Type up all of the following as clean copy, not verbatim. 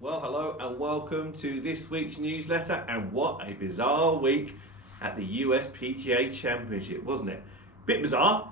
Well, hello and welcome to this week's newsletter. And what a bizarre week at the US PGA Championship, wasn't it? Bit bizarre.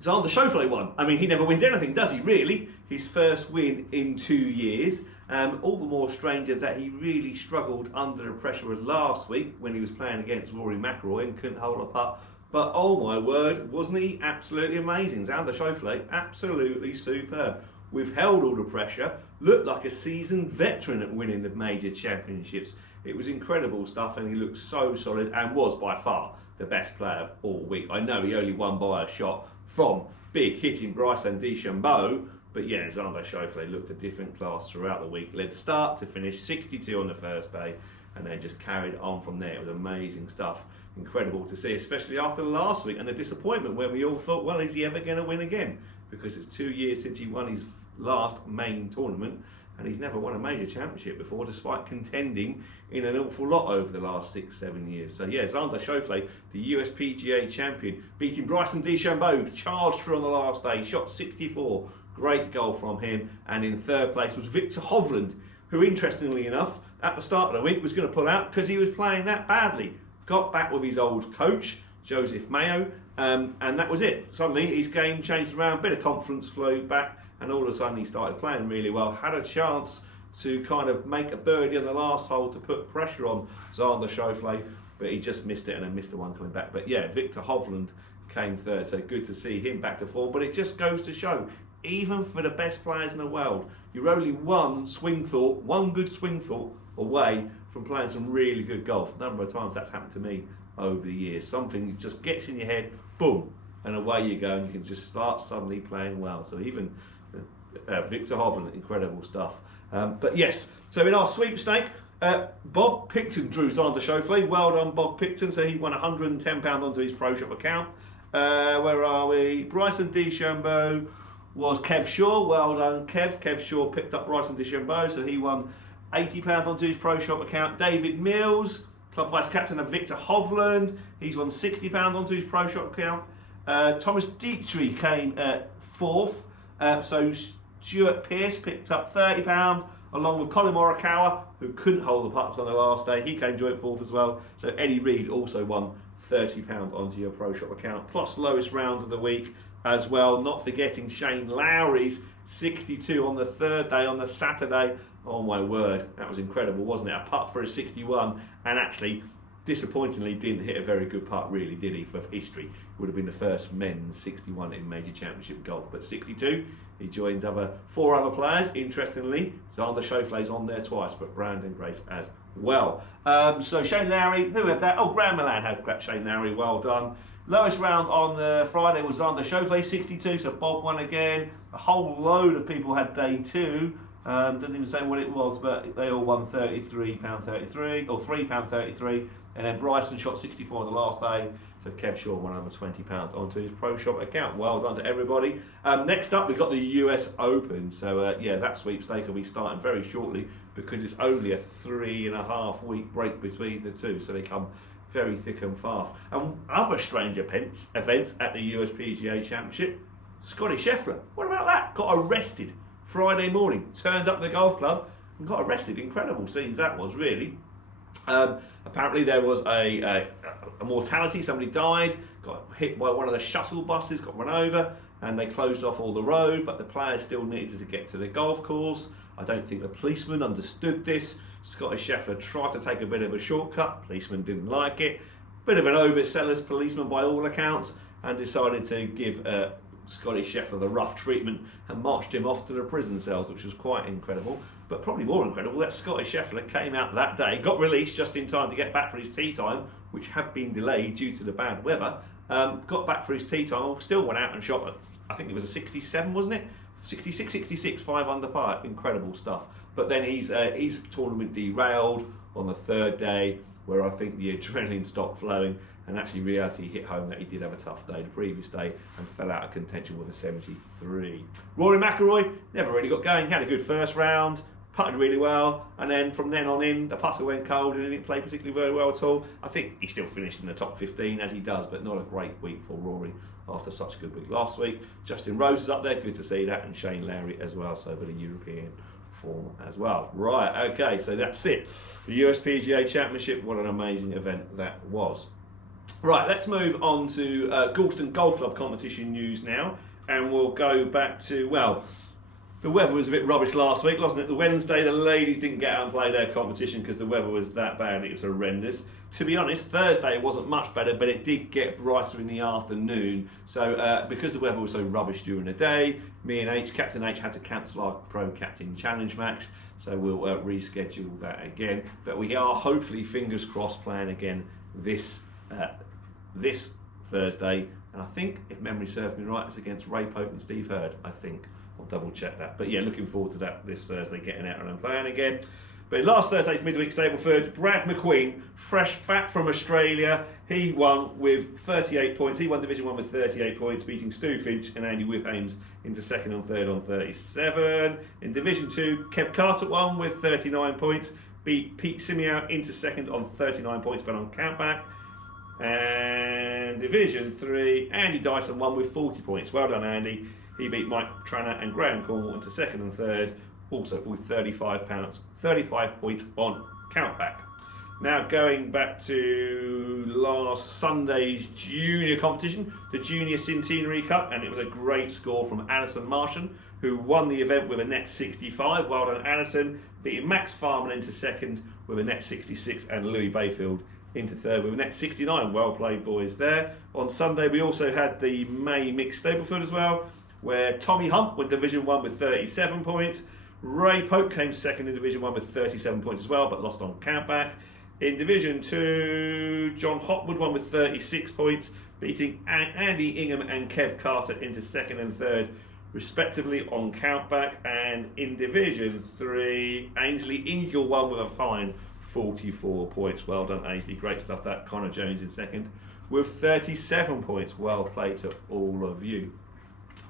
Xander Schauffele won. I mean, he never wins anything, does he, really? His first win in 2 years. All the more stranger that he really struggled under the pressure of last week when he was playing against Rory McIlroy and couldn't hold a putt. But oh my word, wasn't he absolutely amazing? Xander Schauffele, absolutely superb. Withheld all the pressure, looked like a seasoned veteran at winning the major championships. It was incredible stuff, and he looked so solid and was by far the best player all week. I know he only won by a shot from big hitting Bryson DeChambeau, but yeah, Xander Schauffele looked a different class throughout the week. Led start to finish 62 on the first day, and then just carried on from there. It was amazing stuff. Incredible to see, especially after last week and the disappointment when we all thought, well, is he ever going to win again? Because it's 2 years since he won his last main tournament, and he's never won a major championship before, despite contending in an awful lot over the last 6-7 years. So yeah, Xander Schauffele, the US PGA champion, beating Bryson DeChambeau, charged through on the last day, shot 64, great goal from him. And in third place was Viktor Hovland, who interestingly enough, at the start of the week was going to pull out because he was playing that badly. Got back with his old coach, Joseph Mayo, and that was it. Suddenly his game changed around, bit of confidence flowed back, and all of a sudden he started playing really well. Had a chance to kind of make a birdie on the last hole to put pressure on Xander Schauffele, but he just missed it and then missed the one coming back. But yeah, Viktor Hovland came third, so good to see him back to form. But it just goes to show, even for the best players in the world, you're only one good swing thought away from playing some really good golf. A number of times that's happened to me over the years. Something just gets in your head, boom, and away you go, and you can just start suddenly playing well. So even Viktor Hovland, incredible stuff. But yes, so in our sweepstake, Bob Picton drew Xander Schauffele. Well done, Bob Picton. So he won £110 onto his Pro Shop account. Where are we? Bryson DeChambeau was Kev Shaw. Well done, Kev. Kev Shaw picked up Bryson DeChambeau, so he won £80 onto his Pro Shop account. David Mills, club vice captain of Viktor Hovland, he's won £60 onto his Pro Shop account. Thomas Dietrich came fourth. So Stuart Pearce picked up £30, along with Colin Morikawa, who couldn't hold the putts on the last day. He came joint fourth as well. So Eddie Reed also won £30 onto your Pro Shop account, plus lowest rounds of the week as well. Not forgetting Shane Lowry's 62 on the third day, on the Saturday. Oh my word, that was incredible, wasn't it? A putt for a 61, and actually, disappointingly, didn't hit a very good putt, really, did he, for history? Would have been the first men's 61 in major championship golf, but 62, he joins four other players. Interestingly, Xander Schauffele's on there twice, but Brandon Grace as well. So Shane Lowry, who had that? Oh, Graham Milan had Shane Lowry, well done. Lowest round on Friday was Xander Schauffele, 62, so Bob won again. A whole load of people had day two. Doesn't even say what it was, but they all won £33.33 or £3.33, and then Bryson shot 64 on the last day, so Kev Shaw won over £20 onto his Pro Shop account. Well done to everybody. Next up, we've got the US Open, so yeah, that sweepstake will be starting very shortly because it's only a 3.5 week break between the two, so they come very thick and fast. And other strange events at the US PGA Championship, Scotty Scheffler, what about that? Got arrested Friday morning, turned up the golf club and got arrested. Incredible scenes that was, really. Apparently there was a mortality, somebody died, got hit by one of the shuttle buses, got run over, and they closed off all the road, but the players still needed to get to the golf course. I don't think the policeman understood this. Scotty Scheffler tried to take a bit of a shortcut, policeman didn't like it. Bit of an overzealous policeman by all accounts, and decided to give Scotty Scheffler the rough treatment and marched him off to the prison cells, which was quite incredible. But probably more incredible that Scotty Scheffler came out that day, got released just in time to get back for his tee time, which had been delayed due to the bad weather. Got back for his tee time, still went out and shot, I think it was a 67, wasn't it? 66, 66, 5 under par, incredible stuff. But then his tournament derailed on the third day, where I think the adrenaline stopped flowing, and actually reality hit home that he did have a tough day the previous day and fell out of contention with a 73. Rory McIlroy never really got going. He had a good first round, putted really well, and then from then on in, the putter went cold and he didn't play particularly very well at all. I think he still finished in the top 15 as he does, but not a great week for Rory after such a good week last week. Justin Rose is up there, good to see that, and Shane Lowry as well, so for the European form as well. Right, okay, so that's it. The USPGA Championship, what an amazing event that was. Right, let's move on to Galston Golf Club competition news now, and we'll go back to, well, the weather was a bit rubbish last week, wasn't it? The Wednesday, the ladies didn't get out and play their competition because the weather was that bad, it was horrendous. To be honest, Thursday it wasn't much better, but it did get brighter in the afternoon. So because the weather was so rubbish during the day, me and Captain H had to cancel our Pro Captain Challenge match. So we'll reschedule that again. But we are hopefully, fingers crossed, playing again this Thursday. And I think, if memory serves me right, it's against Ray Pope and Steve Hurd, I think. I'll double check that. But yeah, looking forward to that this Thursday, getting out and playing again. But last Thursday's midweek Stableford, Brad McQueen, fresh back from Australia, he won with 38 points. He won Division 1 with 38 points, beating Stu Finch and Andy Whiphames into second and third on 37. In Division 2, Kev Carter won with 39 points, beat Pete Simiow into second on 39 points, but on countback. And Division 3, Andy Dyson won with 40 points. Well done, Andy. He beat Mike Tranner and Graham Cornwall into second and third, also with 35 points on countback. Now going back to last Sunday's junior competition, the Junior Centenary Cup, and it was a great score from Alison Martian, who won the event with a net 65. Well done, Alison. Beating Max Farman into second with a net 66 and Louis Bayfield into third with a net 69. Well played, boys, there. On Sunday we also had the May Mixed Stableford as well, where Tommy Hunt won Division 1 with 37 points. Ray Pope came second in Division 1 with 37 points as well, but lost on countback. In Division 2, John Hopwood won with 36 points, beating Andy Ingham and Kev Carter into second and third, respectively, on countback. And in Division 3, Ainsley Ingill won with a fine 44 points. Well done, Ainsley. Great stuff, that. Connor Jones in second with 37 points. Well played to all of you.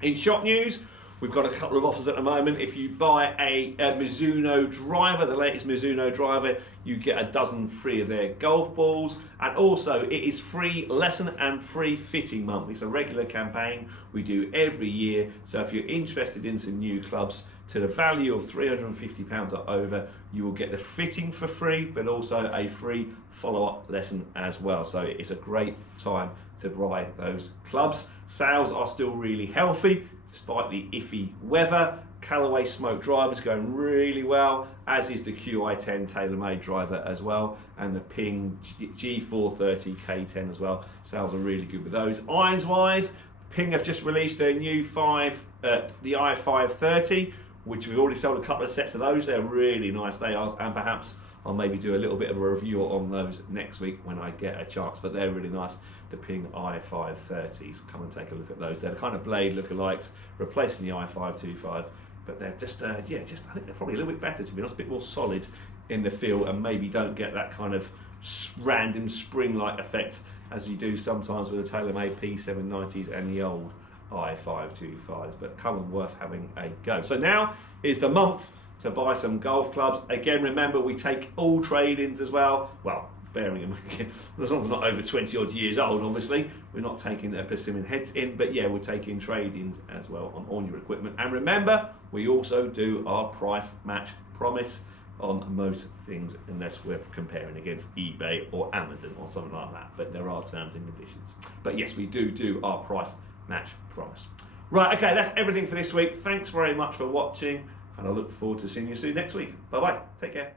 In shop news, we've got a couple of offers at the moment. If you buy a Mizuno driver, the latest Mizuno driver, you get a dozen free of their golf balls. And also, it is free lesson and free fitting month. It's a regular campaign we do every year. So if you're interested in some new clubs to the value of £350 or over, you will get the fitting for free, but also a free follow-up lesson as well. So it's a great time to buy those clubs. Sales are still really healthy despite the iffy weather. Callaway Smoke drivers going really well, as is the QI10 TaylorMade driver as well, and the Ping G430 K10 as well. Sales are really good with those. Irons wise, Ping have just released their new the i530, which we've already sold a couple of sets of those. They're really nice, they are, and perhaps I'll maybe do a little bit of a review on those next week when I get a chance, but they're really nice. The Ping i530s, come and take a look at those. They're the kind of blade lookalikes, replacing the i525, but they're just, I think they're probably a little bit better, to be honest, a bit more solid in the feel, and maybe don't get that kind of random spring-like effect as you do sometimes with the TaylorMade P790s and the old i525s, but come and worth having a go. So now is the month to buy some golf clubs. Again, remember, we take all trade-ins as well. Well, bearing in mind, as long as we're not over 20 odd years old, obviously, we're not taking the persimmon heads in, but yeah, we're taking trade-ins as well on all your equipment. And remember, we also do our price match promise on most things, unless we're comparing against eBay or Amazon or something like that, but there are terms and conditions. But yes, we do our price match promise. Right, okay, that's everything for this week. Thanks very much for watching, and I look forward to seeing you soon next week. Bye bye, take care.